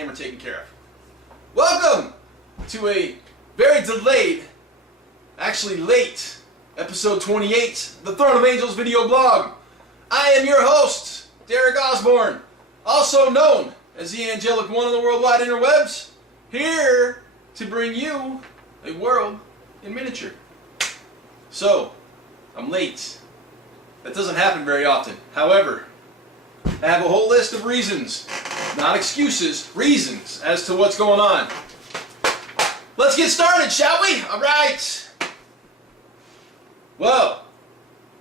hammer taken care of. Welcome to a very delayed, actually late, episode 28, the Throne of Angels video blog. I am your host, Derek Osborne, also known as the Angelic One on the worldwide interwebs, here to bring you a world in miniature. So, I'm late. That doesn't happen very often. However, I have a whole list of reasons, not excuses, reasons as to what's going on. Let's get started, shall we? All right. Well,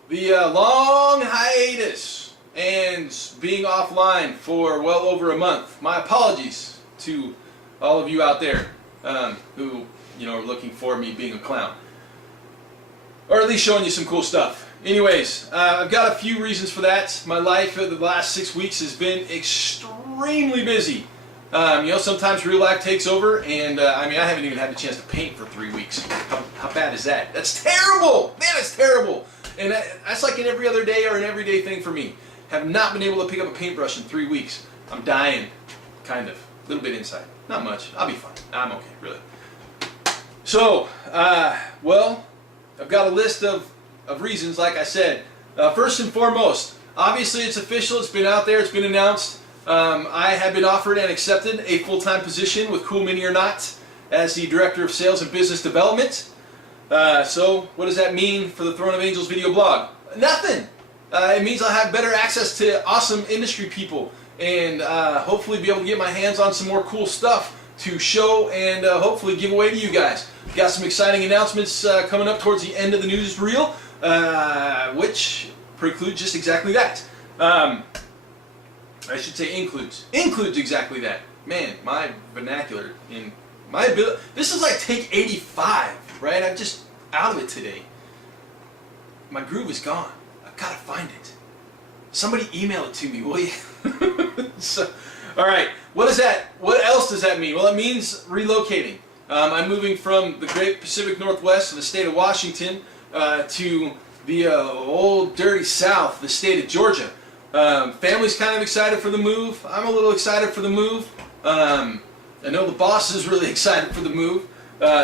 the long hiatus and being offline for well over a month. My apologies to all of you out there who, are looking for me being a clown, or at least showing you some cool stuff. Anyways, I've got a few reasons for that. My life for the last 6 weeks has been extremely busy. Sometimes real life takes over, and I haven't even had the chance to paint for 3 weeks. How bad is that? That's terrible! Man, that's terrible! And that's like an every other day or an everyday thing for me. Have not been able to pick up a paintbrush in 3 weeks. I'm dying, kind of. A little bit inside. Not much. I'll be fine. I'm okay, really. So, well, I've got a list of reasons, like I said. First and foremost, obviously it's official, it's been out there, it's been announced. I have been offered and accepted a full-time position with Cool Mini or Not as the Director of Sales and Business Development. So what does that mean for the Throne of Angels video blog? Nothing! It means I'll have better access to awesome industry people and hopefully be able to get my hands on some more cool stuff to show and hopefully give away to you guys. Got some exciting announcements coming up towards the end of the newsreel, which preclude just exactly that. I should say includes exactly that. Man, my vernacular in my ability. This is like take 85, right? I'm just out of it today. My groove is gone. I've got to find it. Somebody email it to me, will you? So, all right. What is that? What else does that mean? Well, it means relocating. I'm moving from the great Pacific Northwest of the state of Washington to the old dirty South, the state of Georgia. Family's kind of excited for the move. I'm a little excited for the move. I know the boss is really excited for the move.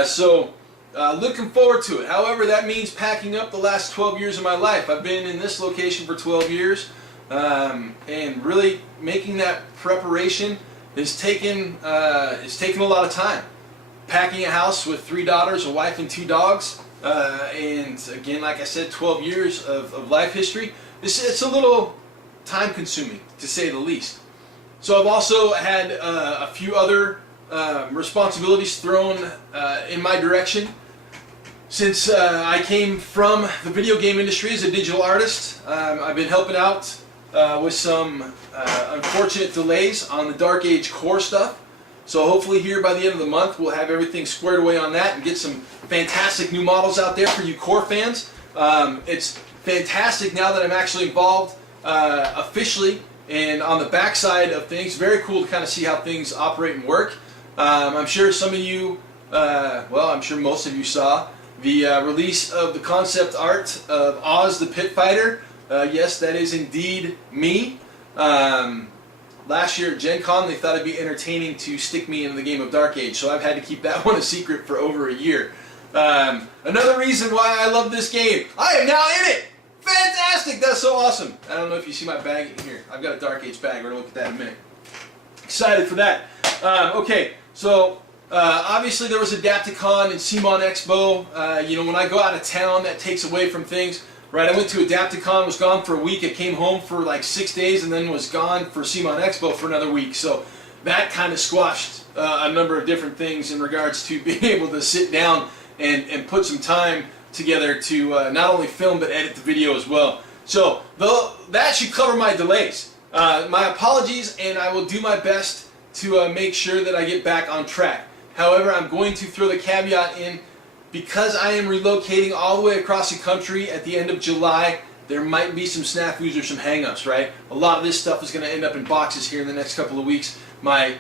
So looking forward to it. However, that means packing up the last 12 years of my life. I've been in this location for 12 years. And really making that preparation has taken a lot of time. Packing a house with 3 daughters, a wife, and 2 dogs. And again, like I said, 12 years of life history. It's a little time consuming, to say the least. So I've also had a few other responsibilities thrown in my direction. Since I came from the video game industry as a digital artist, I've been helping out with some unfortunate delays on the Dark Age core stuff. So hopefully here by the end of the month we'll have everything squared away on that and get some fantastic new models out there for you core fans. It's fantastic now that I'm actually involved officially and on the backside of things. Very cool to kind of see how things operate and work. I'm sure some of you, well, I'm sure most of you saw the release of the concept art of Oz the Pit Fighter. Yes, that is indeed me. Last year at Gen Con they thought it'd be entertaining to stick me in the game of Dark Age, so I've had to keep that one a secret for over a year. Another reason why I love this game, I am now in it! Fantastic! That's so awesome. I don't know if you see my bag in here. I've got a Dark Age bag. We're going to look at that in a minute. Excited for that. Okay, so obviously there was Adapticon and Simon Expo. When I go out of town, that takes away from things. Right, I went to Adapticon, was gone for a week. I came home for like 6 days and then was gone for Simon Expo for another week. So that kind of squashed a number of different things in regards to being able to sit down and put some time together to not only film but edit the video as well. So that should cover my delays. My apologies, and I will do my best to make sure that I get back on track. However, I'm going to throw the caveat in, because I am relocating all the way across the country at the end of July, there might be some snafus or some hang-ups, right? A lot of this stuff is going to end up in boxes here in the next couple of weeks.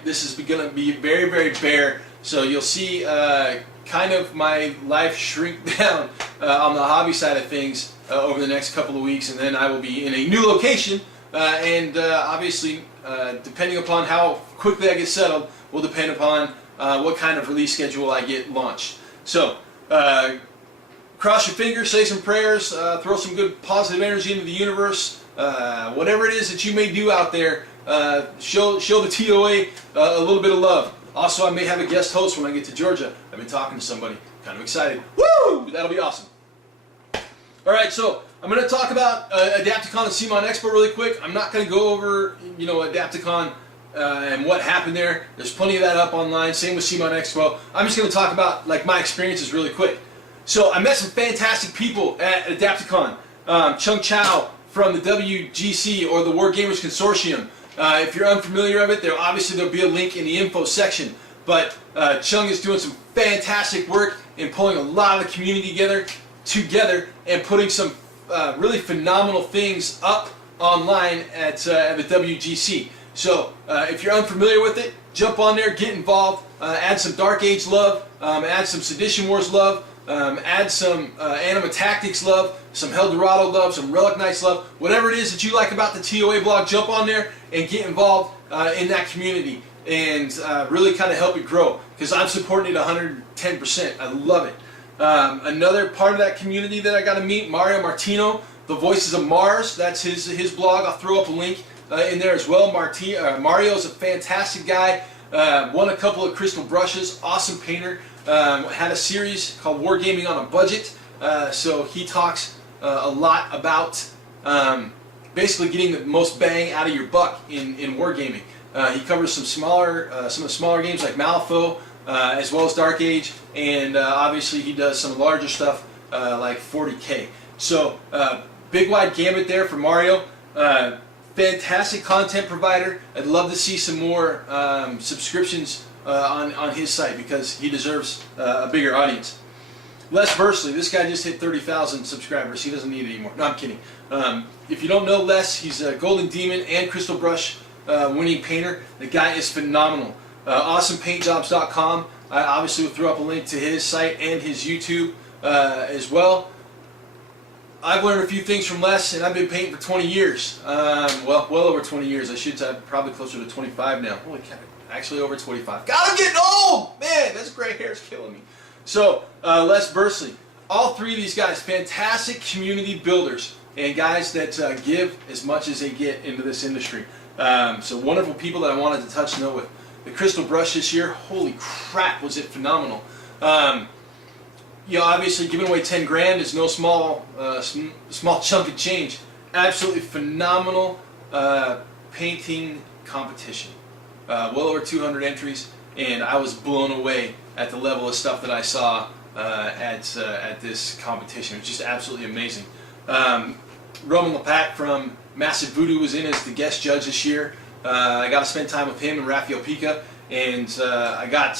This is going to be very, very bare, so you'll see kind of my life shrink down on the hobby side of things over the next couple of weeks, and then I will be in a new location, and obviously depending upon how quickly I get settled will depend upon what kind of release schedule I get launched. So, cross your fingers, say some prayers, throw some good positive energy into the universe. Whatever it is that you may do out there, show the TOA a little bit of love. Also, I may have a guest host when I get to Georgia. I've been talking to somebody. Kind of excited. Woo! That'll be awesome. Alright, so I'm going to talk about Adapticon and CMON Expo really quick. I'm not going to go over, Adapticon and what happened there. There's plenty of that up online. Same with CMON Expo. I'm just going to talk about my experiences really quick. So I met some fantastic people at Adapticon. Chung Chow from the WGC, or the War Gamers Consortium. If you're unfamiliar of it, there'll be a link in the info section. But Chung is doing some fantastic work in pulling a lot of the community together and putting some really phenomenal things up online at the WGC. So if you're unfamiliar with it, jump on there, get involved, add some Dark Age love, add some Sedition Wars love, add some Anima Tactics love, some Eldorado love, some Relic Knights love, whatever it is that you like about the TOA blog, jump on there and get involved in that community and really kind of help it grow, because I'm supporting it 110%. I love it. Another part of that community that I got to meet, Mario Martino, the Voices of Mars. That's his blog. I'll throw up a link in there as well. Mario is a fantastic guy. Won a couple of crystal brushes. Awesome painter. Had a series called Wargaming on a Budget. So he talks a lot about basically getting the most bang out of your buck in wargaming. He covers some of the smaller games like Malifaux, as well as Dark Age, and obviously he does some larger stuff like 40K. So big wide gambit there for Mario. Fantastic content provider. I'd love to see some more subscriptions on his site, because he deserves a bigger audience. Les Bursley, this guy just hit 30,000 subscribers. He doesn't need it anymore. No, I'm kidding. If you don't know Les, he's a Golden Demon and Crystal Brush winning painter. The guy is phenomenal. AwesomePaintJobs.com. I obviously will throw up a link to his site and his YouTube as well. I've learned a few things from Les, and I've been painting for 20 years. Well over 20 years. I should say probably closer to 25 now. Holy cow, actually over 25. God, I'm getting old! Man, this gray hair is killing me. So, Les Bursley. All three of these guys, fantastic community builders, and guys that give as much as they get into this industry. So wonderful people that I wanted to touch note with. The Crystal Brush this year, holy crap, was it phenomenal. Obviously giving away 10 grand is no small chunk of change. Absolutely phenomenal painting competition. Well over 200 entries, and I was blown away at the level of stuff that I saw at this competition. It was just absolutely amazing. Roman Lepac from Massive Voodoo was in as the guest judge this year. I got to spend time with him and Rafael Pica, and I got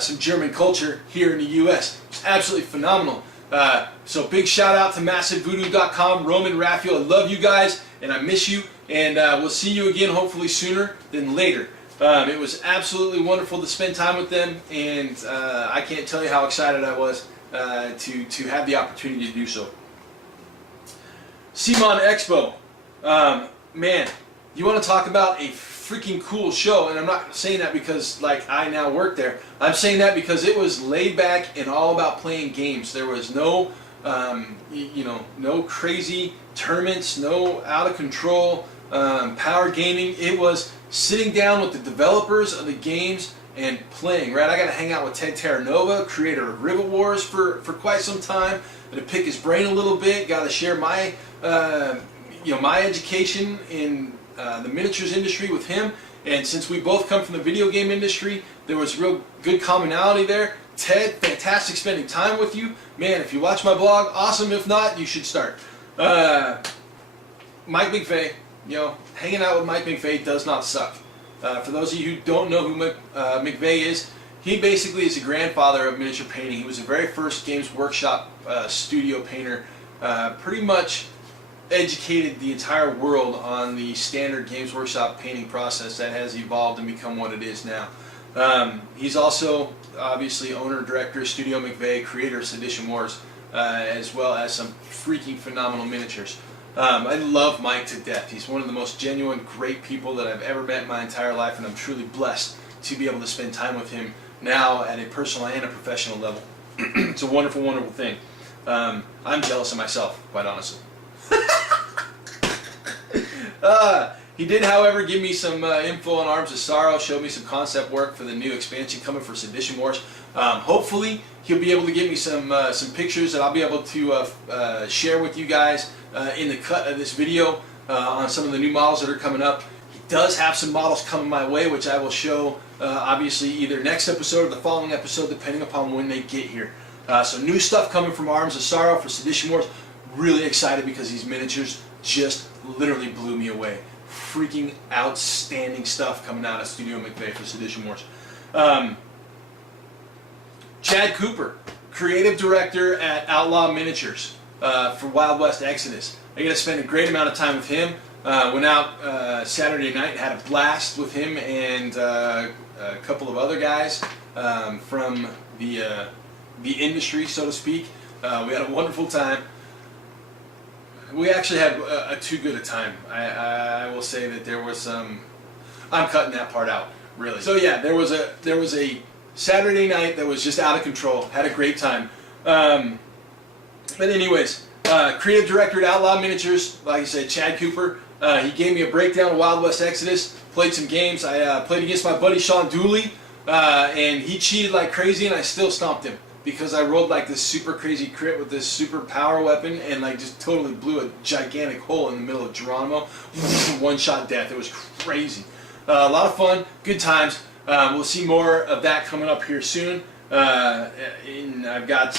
some German culture here in the U.S. It's absolutely phenomenal. So big shout out to MassiveVoodoo.com, Roman, Rafael. I love you guys, and I miss you, and we'll see you again hopefully sooner than later. It was absolutely wonderful to spend time with them, and I can't tell you how excited I was to have the opportunity to do so. CMON Expo. Man, you want to talk about a freaking cool show, and I'm not saying that because I now work there. I'm saying that because it was laid back and all about playing games. There was no no crazy tournaments, no out of control power gaming. It was sitting down with the developers of the games and playing, right? I got to hang out with Ted Terranova, creator of Rivet Wars, for quite some time. Got to pick his brain a little bit. Got to share my my education in the miniatures industry with him. And since we both come from the video game industry, there was real good commonality there. Ted, fantastic spending time with you. Man, if you watch my blog, awesome. If not, you should start. Mike McVeigh, hanging out with Mike McVeigh does not suck. For those of you who don't know who McVeigh is, he basically is the grandfather of miniature painting. He was the very first Games Workshop studio painter. Pretty much educated the entire world on the standard Games Workshop painting process that has evolved and become what it is now. He's also obviously owner, director, Studio McVeigh, creator of Sedition Wars, as well as some freaking phenomenal miniatures. I love Mike to death. He's one of the most genuine, great people that I've ever met in my entire life, and I'm truly blessed to be able to spend time with him now at a personal and a professional level. It's a wonderful, wonderful thing. I'm jealous of myself, quite honestly. He did, however, give me some info on Arms of Sorrow, showed me some concept work for the new expansion coming for Sedition Wars. Hopefully, he'll be able to give me some pictures that I'll be able to share with you guys in the cut of this video on some of the new models that are coming up. He does have some models coming my way, which I will show obviously either next episode or the following episode, depending upon when they get here. So new stuff coming from Arms of Sorrow for Sedition Wars. Really excited because these miniatures just literally blew me away. Freaking outstanding stuff coming out of Studio McVeigh for Sedition Wars. Chad Cooper, creative director at Outlaw Miniatures for Wild West Exodus. I got to spend a great amount of time with him. Went out Saturday night, had a blast with him and a couple of other guys from the industry, so to speak. We had a wonderful time. We actually had too good a time. I will say that there was some. I'm cutting that part out, really. So yeah, there was a Saturday night that was just out of control. Had a great time. But anyways, creative director at Outlaw Miniatures, like I said, Chad Cooper. He gave me a breakdown of Wild West Exodus. Played some games. I played against my buddy Sean Dooley, and he cheated like crazy, and I still stomped him because I rolled like this super crazy crit with this super power weapon and like just totally blew a gigantic hole in the middle of Geronimo. One-shot death. It was crazy. A lot of fun, good times. We'll see more of that coming up here soon. And I've got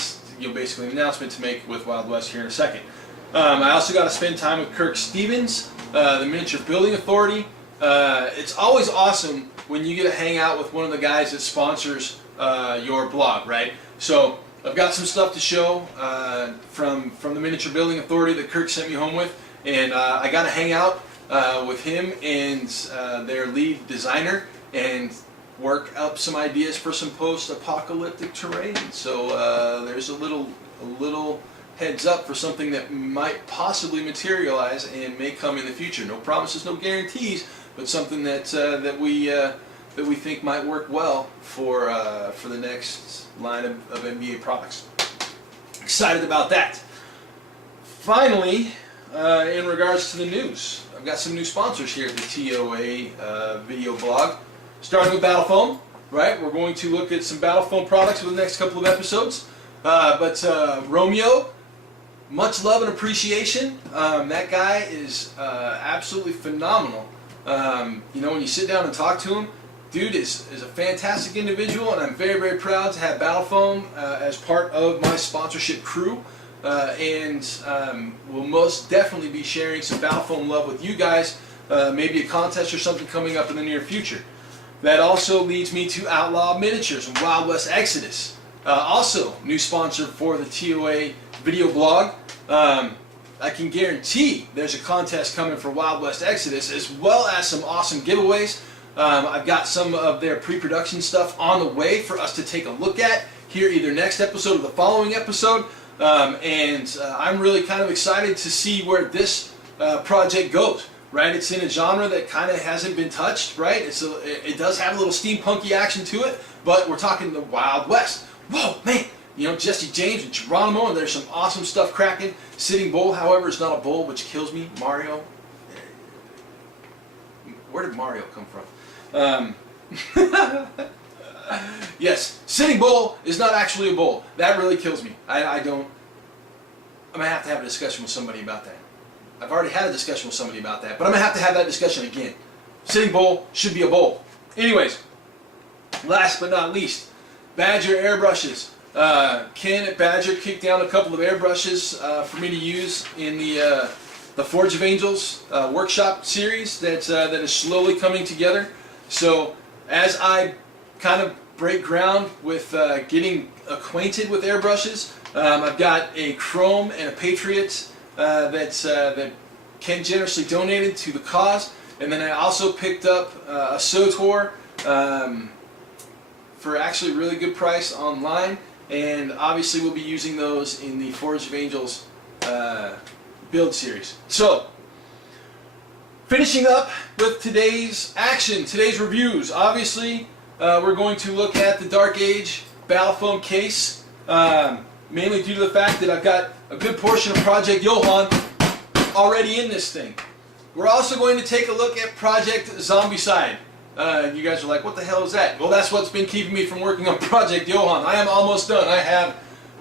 basically an announcement to make with Wild West here in a second. I also got to spend time with Kirk Stevens, the Miniature Building Authority. It's always awesome when you get to hang out with one of the guys that sponsors your blog, right? So I've got some stuff to show from the Miniature Building Authority that Kirk sent me home with, and I got to hang out with him and their lead designer and work up some ideas for some post-apocalyptic terrain. So there's a little heads up for something that might possibly materialize and may come in the future. No promises, no guarantees, but something that we think might work well for the next line of NBA products. Excited about that. Finally, in regards to the news, I've got some new sponsors here at the TOA video blog. Starting with Battlefoam, right? We're going to look at some Battlefoam products for the next couple of episodes. But Romeo, much love and appreciation. That guy is absolutely phenomenal. When you sit down and talk to him, dude is a fantastic individual, and I'm very, very proud to have Battlefoam as part of my sponsorship crew. And we'll most definitely be sharing some Battlefoam love with you guys. Maybe a contest or something coming up in the near future. That also leads me to Outlaw Miniatures and Wild West Exodus. Also, new sponsor for the TOA video blog. I can guarantee there's a contest coming for Wild West Exodus, as well as some awesome giveaways. I've got some of their pre-production stuff on the way for us to take a look at here, either next episode or the following episode. I'm really kind of excited to see where this project goes. Right, it's in a genre that kind of hasn't been touched. Right, it does have a little steampunky action to it, but we're talking the Wild West. Whoa, man! Jesse James and Geronimo, and there's some awesome stuff cracking. Sitting Bull, however, is not a bull, which kills me. Mario. Where did Mario come from? Yes, Sitting Bull is not actually a bull. That really kills me. I'm gonna have to have a discussion with somebody about that. I've already had a discussion with somebody about that, but I'm going to have that discussion again. Sitting Bull should be a bull. Anyways, last but not least, Badger airbrushes. Ken at Badger kicked down a couple of airbrushes for me to use in the Forge of Angels workshop series that is slowly coming together. So as I kind of break ground with getting acquainted with airbrushes, I've got a Chrome and a Patriot that Ken generously donated to the cause, and then I also picked up a SOTOR for actually a really good price online, and obviously we'll be using those in the Forge of Angels build series. So, finishing up with today's action, today's reviews. Obviously, we're going to look at the Dark Age Battlefoam case, mainly due to the fact that I've got a good portion of Project Johan already in this thing. We're also going to take a look at Project Zombicide. You guys are like, what the hell is that? Well, that's what's been keeping me from working on Project Johan. I am almost done. I have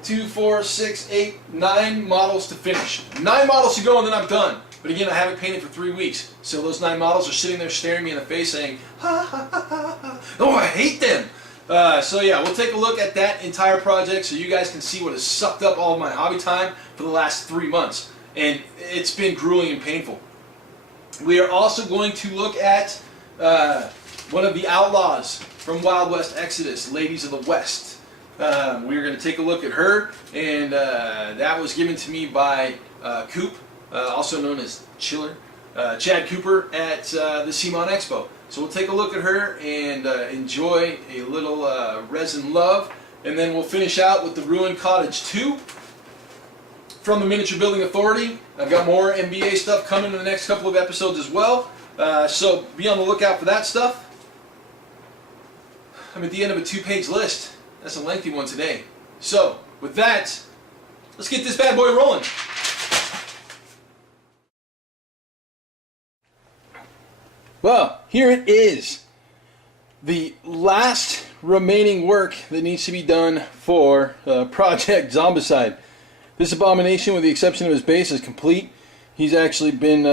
2, 4, 6, 8, 9 models to finish. 9 models to go and then I'm done. But again, I haven't painted for 3 weeks. So those 9 models are sitting there staring me in the face saying, ha ha ha ha ha. Oh, I hate them. So yeah, we'll take a look at that entire project so you guys can see what has sucked up all of my hobby time for the last 3 months. And it's been grueling and painful. We are also going to look at one of the outlaws from Wild West Exodus, Ladies of the West. We're going to take a look at her, and that was given to me by Coop, also known as Chiller, Chad Cooper at the CMON Expo. So we'll take a look at her and enjoy a little resin love, and then we'll finish out with the Ruined Cottage 2 from the Miniature Building Authority. I've got more MBA stuff coming in the next couple of episodes as well, so be on the lookout for that stuff. I'm at the end of a 2-page list. That's a lengthy one today. So, with that, let's get this bad boy rolling. Well, here it is. The last remaining work that needs to be done for Project Zombicide. This abomination, with the exception of his base, is complete. He's actually been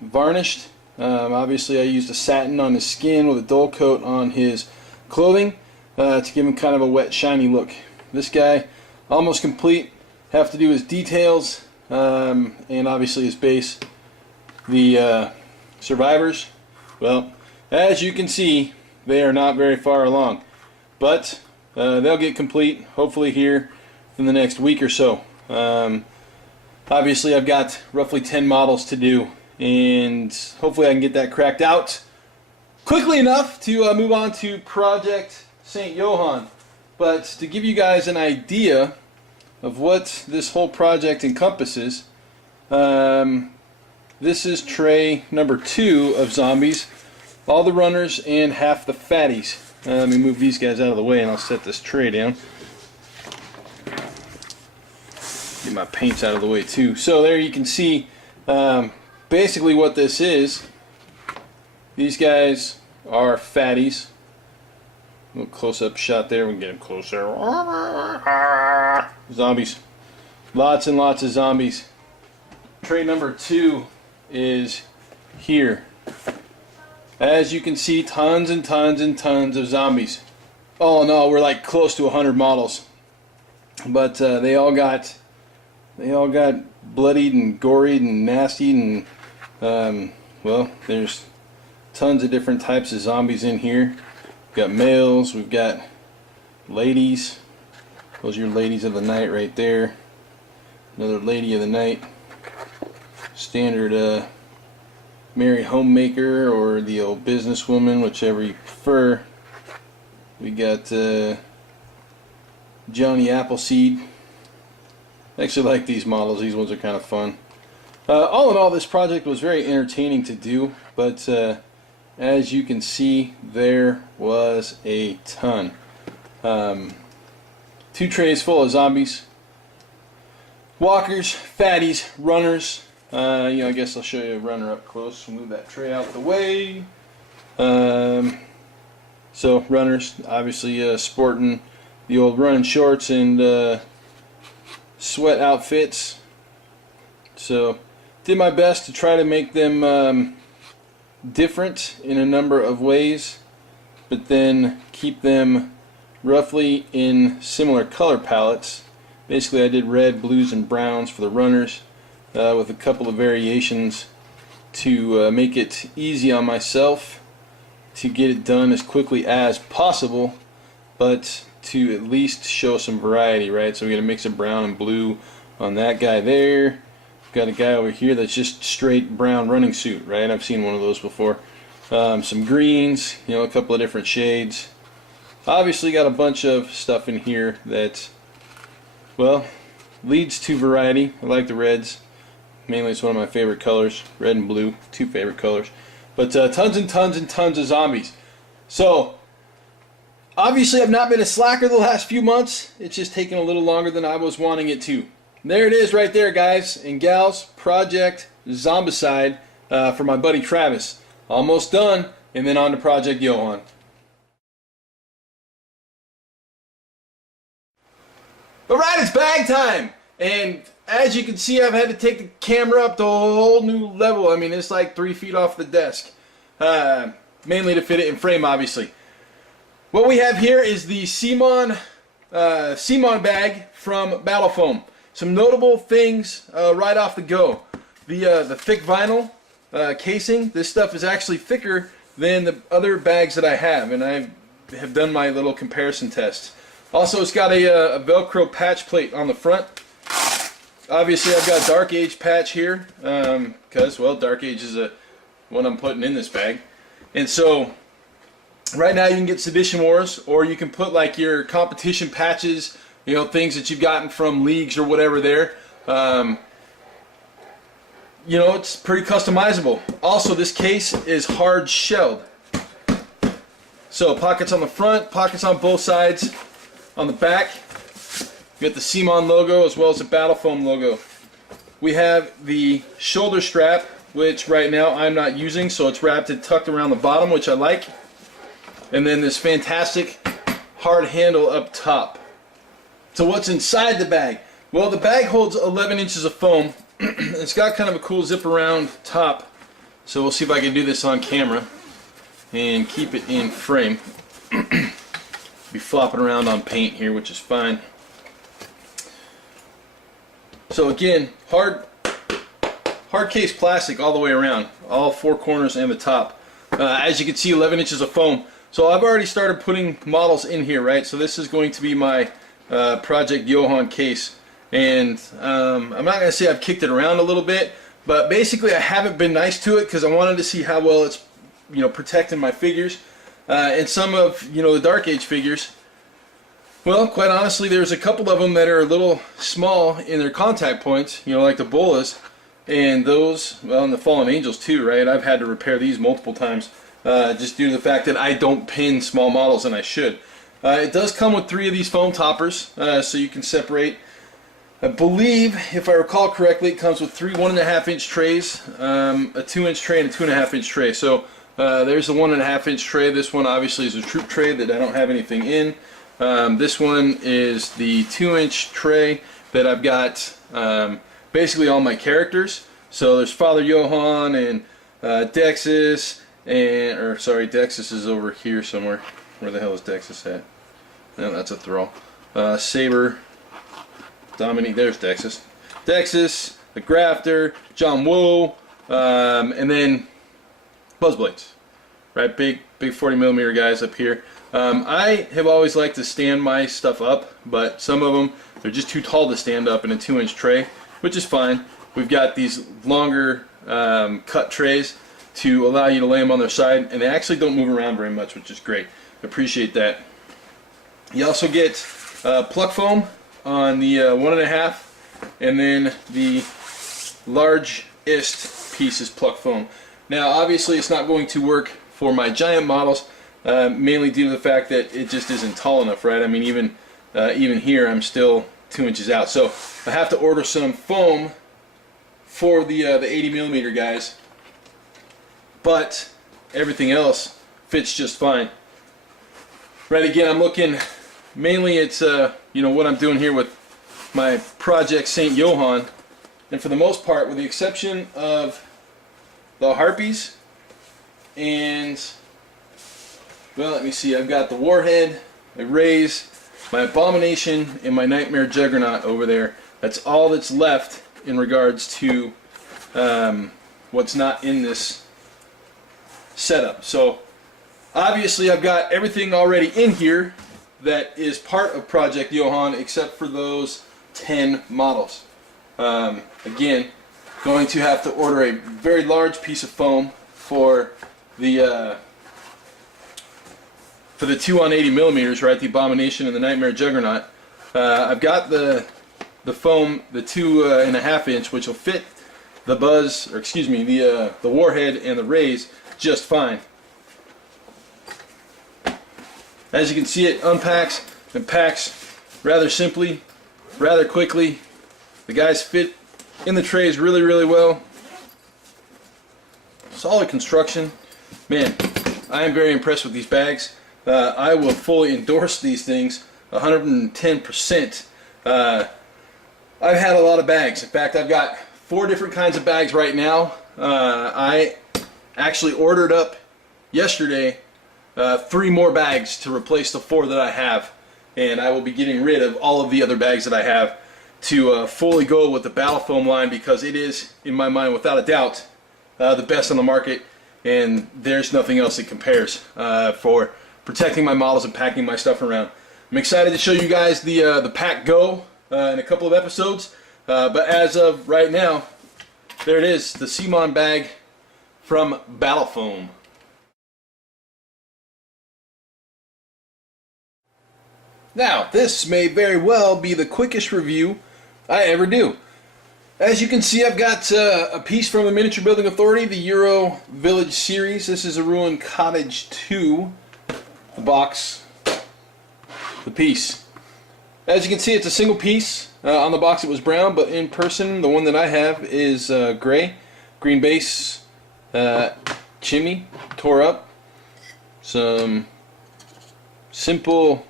varnished. Obviously, I used a satin on his skin with a dull coat on his clothing to give him kind of a wet, shiny look. This guy, almost complete. Have to do his details and obviously his base. The survivors, well, as you can see, they are not very far along. But they'll get complete, hopefully here in the next week or so. Obviously I've got roughly 10 models to do, and hopefully I can get that cracked out quickly enough to move on to Project St. Johann. But to give you guys an idea of what this whole project encompasses, this is tray number 2 of zombies, all the runners and half the fatties. Let me move these guys out of the way and I'll set this tray down. Get my paints out of the way too. So there you can see basically what this is. These guys are fatties. A little close-up shot there. We can get them closer. Zombies. Lots and lots of zombies. Tray number 2 is here. As you can see, tons and tons and tons of zombies. Oh no, we're like close to 100 models. But they all got bloodied and gory and nasty, and well, there's tons of different types of zombies in here. We've got males, we've got ladies. Those are your ladies of the night right there. Another lady of the night. Standard married homemaker or the old businesswoman, whichever you prefer. We got Johnny Appleseed. I actually like these models. These ones are kind of fun. All in all, this project was very entertaining to do, but as you can see, there was a ton. 2 trays full of zombies, walkers, fatties, runners. I guess I'll show you a runner up close. Move that tray out the way. So runners, obviously sporting the old running shorts and sweat outfits. So did my best to try to make them different in a number of ways, but then keep them roughly in similar color palettes. Basically I did red, blues, and browns for the runners, with a couple of variations to make it easy on myself to get it done as quickly as possible, but to at least show some variety, right? So we got a mix of brown and blue on that guy there. Got a guy over here that's just straight brown running suit, right? I've seen one of those before. Some greens, a couple of different shades. Obviously got a bunch of stuff in here that, well, leads to variety. I like the reds. Mainly it's one of my favorite colors, red and blue, two favorite colors. But tons and tons and tons of zombies. So, obviously I've not been a slacker the last few months. It's just taken a little longer than I was wanting it to. There it is right there, guys and gals. Project Zombicide for my buddy Travis. Almost done, and then on to Project Johan. Alright, it's bag time! And as you can see, I've had to take the camera up to a whole new level. I mean, it's like 3 feet off the desk. Mainly to fit it in frame, obviously. What we have here is the Simon bag from Battlefoam. Some notable things right off the go. The thick vinyl casing. This stuff is actually thicker than the other bags that I have, and I have done my little comparison test. Also, it's got a Velcro patch plate on the front. Obviously, I've got Dark Age patch here because, well, Dark Age is what I'm putting in this bag. And so, right now you can get Sedition Wars, or you can put like your competition patches, you know, things that you've gotten from leagues or whatever there. You know, it's pretty customizable. Also, this case is hard shelled. So, pockets on the front, pockets on both sides. On the back, we got the Simon logo as well as the Battlefoam logo. We have the shoulder strap, which right now I'm not using, so it's wrapped and tucked around the bottom, which I like. And then this fantastic hard handle up top. So what's inside the bag? Well, the bag holds 11 inches of foam. It's got kind of a cool zip around top. So we'll see if I can do this on camera and keep it in frame. Be flopping around on paint here, which is fine. So again, hard case plastic all the way around, all four corners and the top. As you can see, 11 inches of foam. So I've already started putting models in here, right? So this is going to be my Project Johan case. And I'm not going to say I've kicked it around a little bit, but basically I haven't been nice to it because I wanted to see how well it's, you know, protecting my figures. And some of, you know, the Dark Age figures, well, quite honestly, there's a couple of them that are a little small in their contact points, you know, like the Bolas, and those, well, and the Fallen Angels too, right? I've had to repair these multiple times, just due to the fact that I don't pin small models, and I should. It does come with 3 of these foam toppers, so you can separate. I believe, if I recall correctly, it comes with 3 1.5-inch trays, a 2-inch tray, and a 2.5-inch tray. So there's the 1.5-inch tray. This one obviously is a troop tray that I don't have anything in. This one is the 2-inch tray that I've got basically all my characters. So there's Father Johan and Dexus, and Dexus is over here somewhere. Where the hell is Dexus at? No, that's a throw. Saber, Dominique. There's Dexus. Dexus, the Grafter, John Woe, and then Buzzblades, right? Big 40mm guys up here. I have always liked to stand my stuff up, but some of them, they're just too tall to stand up in a 2-inch tray, which is fine. We've got these longer cut trays to allow you to lay them on their side, and they actually don't move around very much, which is great. Appreciate that. You also get pluck foam on the 1.5, and then the largest piece is pluck foam. Now, obviously, it's not going to work for my giant models, mainly due to the fact that it just isn't tall enough, right? I mean, even here, I'm still 2 inches out. So I have to order some foam for the 80mm guys, but everything else fits just fine. Right, again, I'm looking, mainly it's, you know, what I'm doing here with my Project St. Johan, and for the most part, with the exception of the Harpies and, well, let me see, I've got the Warhead, my Rays, my Abomination, and my Nightmare Juggernaut over there. That's all that's left in regards to what's not in this setup. So obviously I've got everything already in here that is part of Project Johan except for those 10 models. Again, going to have to order a very large piece of foam for the 2 on 80mm, right? The Abomination and the Nightmare Juggernaut. I've got the foam, the 2.5-inch, which will fit the buzz, or excuse me, the warhead and the rays just fine. As you can see, it unpacks and packs rather simply, rather quickly. The guys fit in the trays really, really well. Solid construction. Man, I am very impressed with these bags. I will fully endorse these things 110%. I've had a lot of bags. In fact, I've got 4 different kinds of bags right now. I actually ordered up yesterday 3 more bags to replace the 4 that I have, and I will be getting rid of all of the other bags that I have to fully go with the Battlefoam line, because it is, in my mind, without a doubt, the best on the market, and there's nothing else that compares for protecting my models and packing my stuff around. I'm excited to show you guys the pack go in a couple of episodes, but as of right now, there it is, the CMON bag from Battlefoam. Now, this may very well be the quickest review I ever do. As you can see, I've got a piece from the Miniature Building Authority, the Euro Village series. This is a Ruined Cottage 2, the box, the piece. As you can see, it's a single piece. On the box it was brown, but in person, the one that I have is gray. Green base, chimney, tore up. Some simple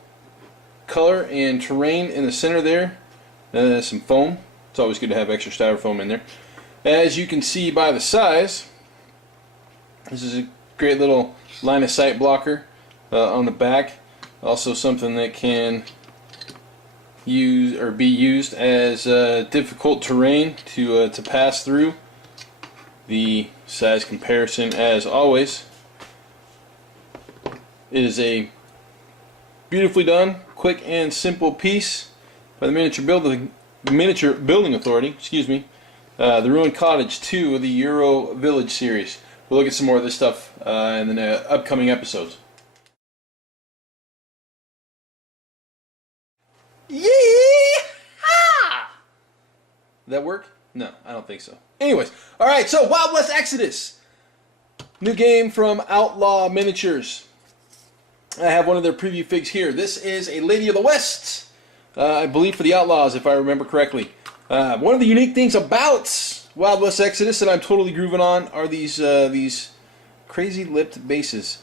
color and terrain in the center there. Some foam. It's always good to have extra styrofoam in there. As you can see by the size, this is a great little line of sight blocker on the back. Also something that can use or be used as difficult terrain to pass through. The size comparison, as always, it is a beautifully done, quick and simple piece by the Miniature Building Authority. Excuse me. The Ruined Cottage 2 of the Euro Village series. We'll look at some more of this stuff in the upcoming episodes. Yeehaw! Did that work? No, I don't think so. Anyways, alright, so Wild West Exodus. New game from Outlaw Miniatures. I have one of their preview figs here. This is a Lady of the West, I believe for the Outlaws, if I remember correctly. One of the unique things about Wild West Exodus that I'm totally grooving on are these crazy lipped bases.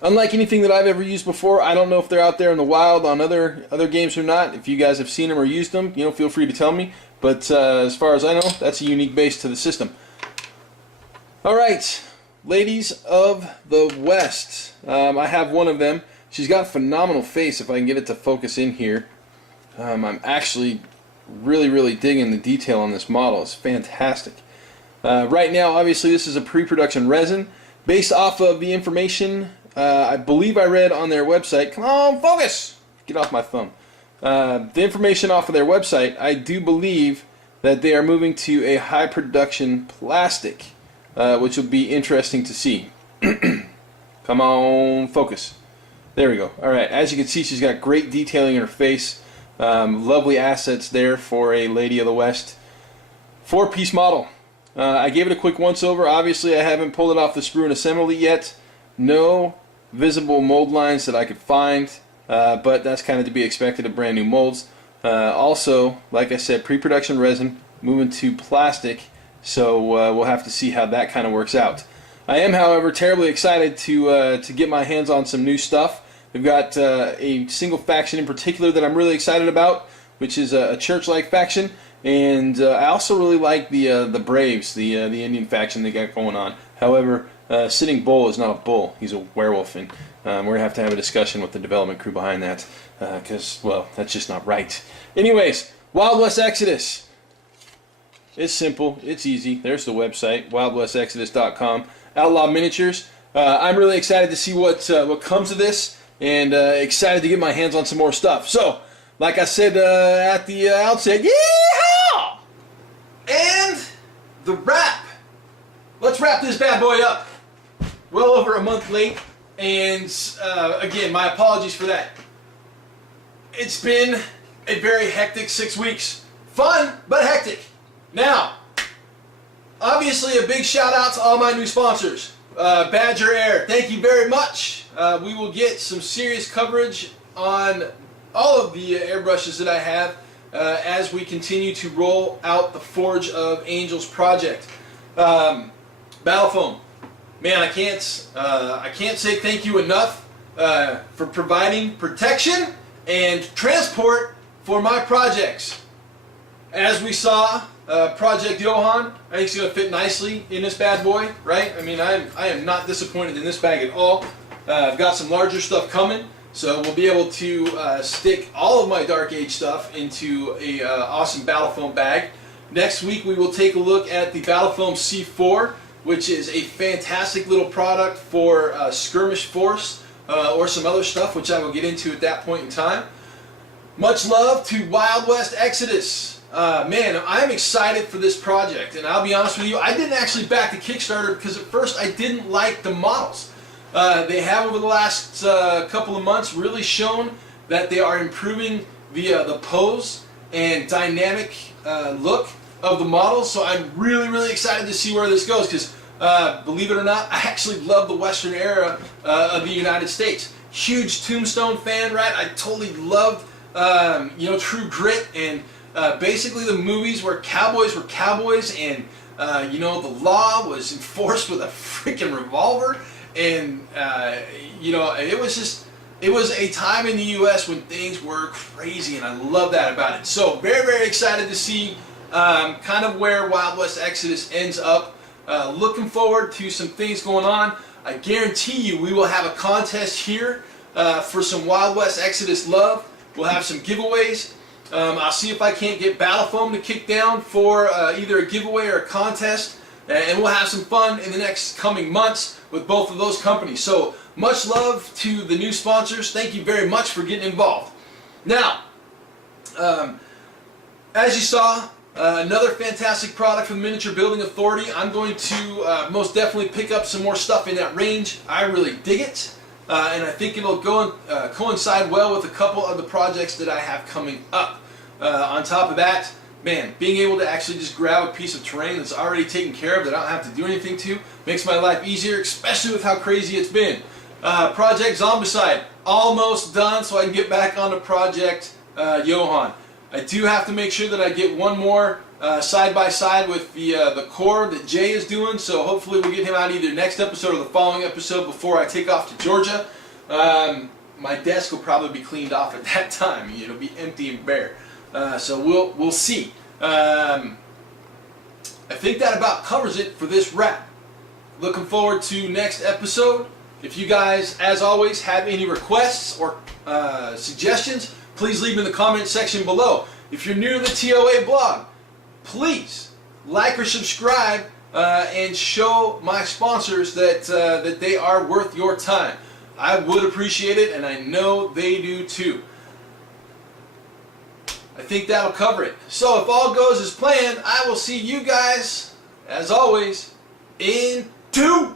Unlike anything that I've ever used before, I don't know if they're out there in the wild on other games or not. If you guys have seen them or used them, feel free to tell me. But as far as I know, that's a unique base to the system. Alright, Ladies of the West. I have one of them. She's got a phenomenal face, if I can get it to focus in here. I'm actually really digging the detail on this model. It's fantastic. Right now, obviously, this is a pre-production resin based off of the information I believe I read on their website. Come on, focus! Get off my thumb. The information off of their website, I do believe that they are moving to a high production plastic, which will be interesting to see. Come on, focus. There we go. Alright, as you can see, she's got great detailing in her face. Lovely assets there for a Lady of the West 4-piece model. I gave it a quick once over. Obviously, I haven't pulled it off the sprue and assembled it yet. No visible mold lines that I could find, but that's kind of to be expected of brand new molds. Also, like I said, pre-production resin moving to plastic, so we'll have to see how that kind of works out. I am, however, terribly excited to get my hands on some new stuff. We've got a single faction in particular that I'm really excited about, which is a church-like faction, and I also really like the Braves, the Indian faction they got going on. However, Sitting Bull is not a bull; he's a werewolf, and we're gonna have to have a discussion with the development crew behind that, because well, that's just not right. Anyways, Wild West Exodus. It's simple, it's easy. There's the website, wildwestexodus.com. Outlaw Miniatures. I'm really excited to see what comes of this, and excited to get my hands on some more stuff. So, like I said at the outset, yeehaw! And the wrap. Let's wrap this bad boy up. Well over a month late, and again, my apologies for that. It's been a very hectic 6 weeks. Fun, but hectic. Now, obviously, a big shout out to all my new sponsors. Badger Air, thank you very much. We will get some serious coverage on all of the airbrushes that I have as we continue to roll out the Forge of Angels project. Battlefoam, man, I can't say thank you enough for providing protection and transport for my projects. As we saw, Project Johan, I think it's going to fit nicely in this bad boy, right? I mean, I am not disappointed in this bag at all. I've got some larger stuff coming, so we'll be able to stick all of my Dark Age stuff into a awesome Battlefoam bag. Next week we will take a look at the Battlefoam C4, which is a fantastic little product for skirmish force or some other stuff, which I will get into at that point in time. Much love to Wild West Exodus. Man, I'm excited for this project, and I'll be honest with you, I didn't actually back the Kickstarter because at first I didn't like the models. They have over the last couple of months really shown that they are improving the pose and dynamic look of the models, so I'm really excited to see where this goes because believe it or not, I actually love the Western era of the United States. Huge Tombstone fan, right? I totally loved True Grit and basically the movies where cowboys were cowboys and the law was enforced with a freaking revolver, and it was a time in the US when things were crazy, and I love that about it. So very excited to see kind of where Wild West Exodus ends up. Looking forward to some things going on. I guarantee you we will have a contest here for some Wild West Exodus love. We'll have some giveaways. I'll see if I can't get Battlefoam to kick down for either a giveaway or a contest, and we'll have some fun in the next coming months with both of those companies. So much love to the new sponsors. Thank you very much for getting involved. Now, as you saw, another fantastic product from the Miniature Building Authority. I'm going to most definitely pick up some more stuff in that range. I really dig it. And I think it'll go coincide well with a couple of the projects that I have coming up. On top of that, man, being able to actually just grab a piece of terrain that's already taken care of that I don't have to do anything to makes my life easier, especially with how crazy it's been. Project Zombicide, almost done, so I can get back on to Project Johan. I do have to make sure that I get one more side by side with the core that Jay is doing, so hopefully we'll get him out either next episode or the following episode before I take off to Georgia. My desk will probably be cleaned off at that time. It'll be empty and bare. So we'll see. I think that about covers it for this wrap. Looking forward to next episode. If you guys, as always, have any requests or suggestions, please leave them in the comment section below. If you're new to the TOA blog, please like or subscribe and show my sponsors that they are worth your time. I would appreciate it, and I know they do too. I think that'll cover it. So if all goes as planned, I will see you guys, as always, in 2.